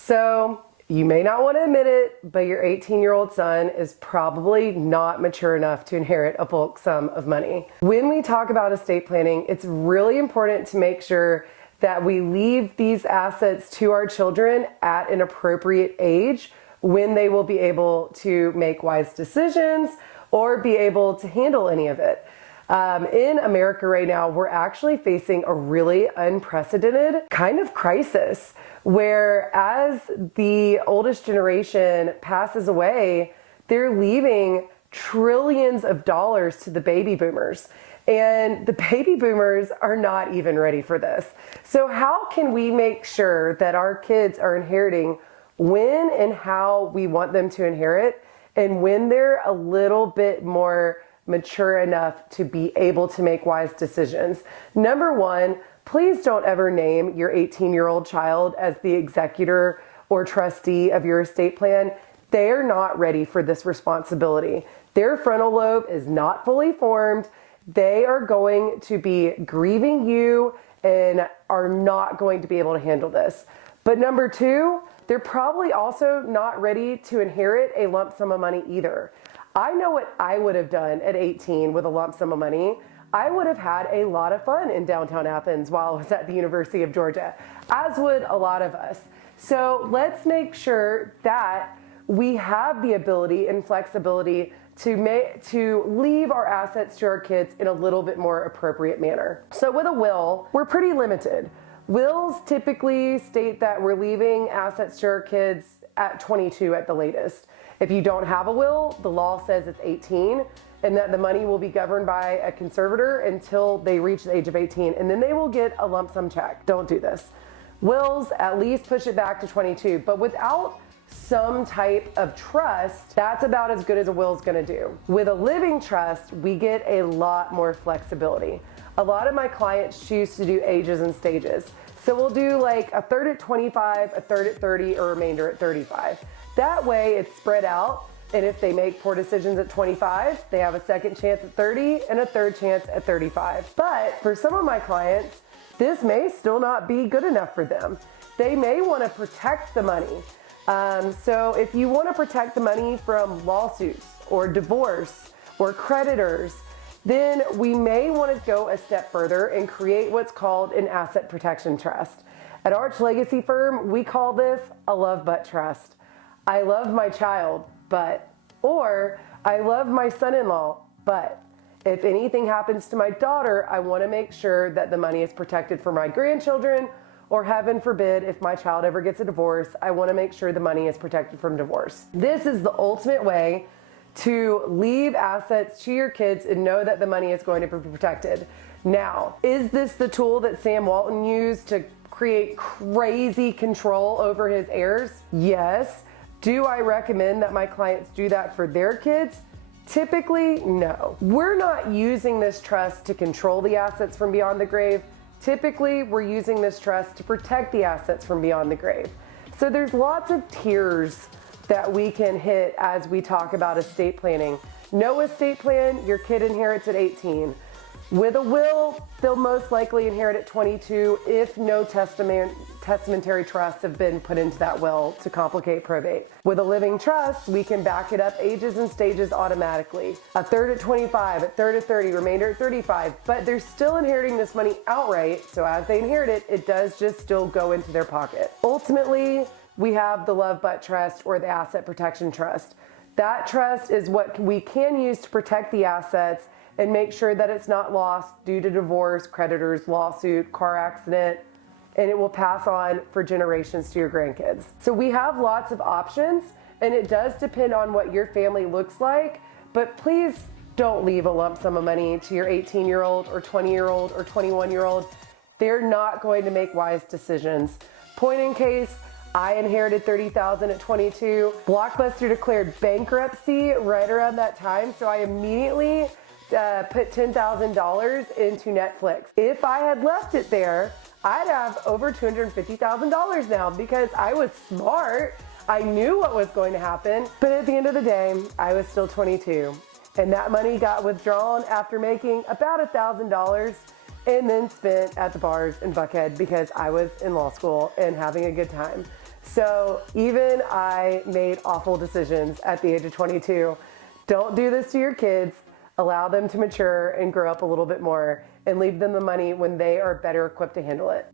So you may not want to admit it, but your 18-year-old son is probably not mature enough to inherit a bulk sum of money. When we talk about estate planning, it's really important to make sure that we leave these assets to our children at an appropriate age when they will be able to make wise decisions or be able to handle any of it. In America right now, we're actually facing a really unprecedented kind of crisis where as the oldest generation passes away, they're leaving trillions of dollars to the baby boomers. And the baby boomers are not even ready for this. So how can we make sure that our kids are inheriting when and how we want them to inherit, and when they're a little bit more mature enough to be able to make wise decisions? Number one, please don't ever name your 18-year-old child as the executor or trustee of your estate plan. They are not ready for this responsibility. Their frontal lobe is not fully formed. They are going to be grieving you and are not going to be able to handle this. But number two, they're probably also not ready to inherit a lump sum of money either. I know what I would have done at 18 with a lump sum of money. I would have had a lot of fun in downtown Athens while I was at the University of Georgia, as would a lot of us. So let's make sure that we have the ability and flexibility to leave our assets to our kids in a little bit more appropriate manner. So with a will, we're pretty limited. Wills typically state that we're leaving assets to our kids at 22 at the latest. If you don't have a will, the law says it's 18, and that the money will be governed by a conservator until they reach the age of 18, and then they will get a lump sum check. Don't do this. Wills, at least push it back to 22, but without some type of trust, that's about as good as a will is going to do. With a living trust, we get a lot more flexibility. A lot of my clients choose to do ages and stages. So we'll do like a third at 25, a third at 30, or a remainder at 35. That way it's spread out, and if they make poor decisions at 25, they have a second chance at 30 and a third chance at 35. But for some of my clients, this may still not be good enough for them. They may want to protect the money. So if you want to protect the money from lawsuits or divorce or creditors, then we may want to go a step further and create what's called an asset protection trust. At Arch Legacy Firm, we call this a love but trust. I love my child, but, or I love my son-in-law, but if anything happens to my daughter, I want to make sure that the money is protected for my grandchildren, or heaven forbid, if my child ever gets a divorce, I want to make sure the money is protected from divorce. This is the ultimate way to leave assets to your kids and know that the money is going to be protected. Now, is this the tool that Sam Walton used to create crazy control over his heirs? Yes. Do I recommend that my clients do that for their kids? Typically, no. We're not using this trust to control the assets from beyond the grave. Typically, we're using this trust to protect the assets from beyond the grave. So there's lots of tiers that we can hit as we talk about estate planning. No estate plan, your kid inherits at 18. With a will, they'll most likely inherit at 22 if no testamentary trusts have been put into that will to complicate probate. With a living trust, we can back it up ages and stages automatically. A third at 25, a third at 30, remainder at 35, but they're still inheriting this money outright, so as they inherit it, it does just still go into their pocket. Ultimately, we have the love but trust or the asset protection trust. That trust is what we can use to protect the assets and make sure that it's not lost due to divorce, creditors, lawsuit, car accident, and it will pass on for generations to your grandkids. So we have lots of options, and it does depend on what your family looks like, but please don't leave a lump sum of money to your 18-year-old or 20-year-old or 21-year-old. They're not going to make wise decisions. Point in case, I inherited $30,000 at 22. Blockbuster declared bankruptcy right around that time, so I immediately put $10,000 into Netflix. If I had left it there, I'd have over $250,000 now because I was smart. I knew what was going to happen, but at the end of the day, I was still 22. And that money got withdrawn after making about $1,000. and then spent at the bars in Buckhead because I was in law school and having a good time. So even I made awful decisions at the age of 22. Don't do this to your kids. Allow them to mature and grow up a little bit more and leave them the money when they are better equipped to handle it.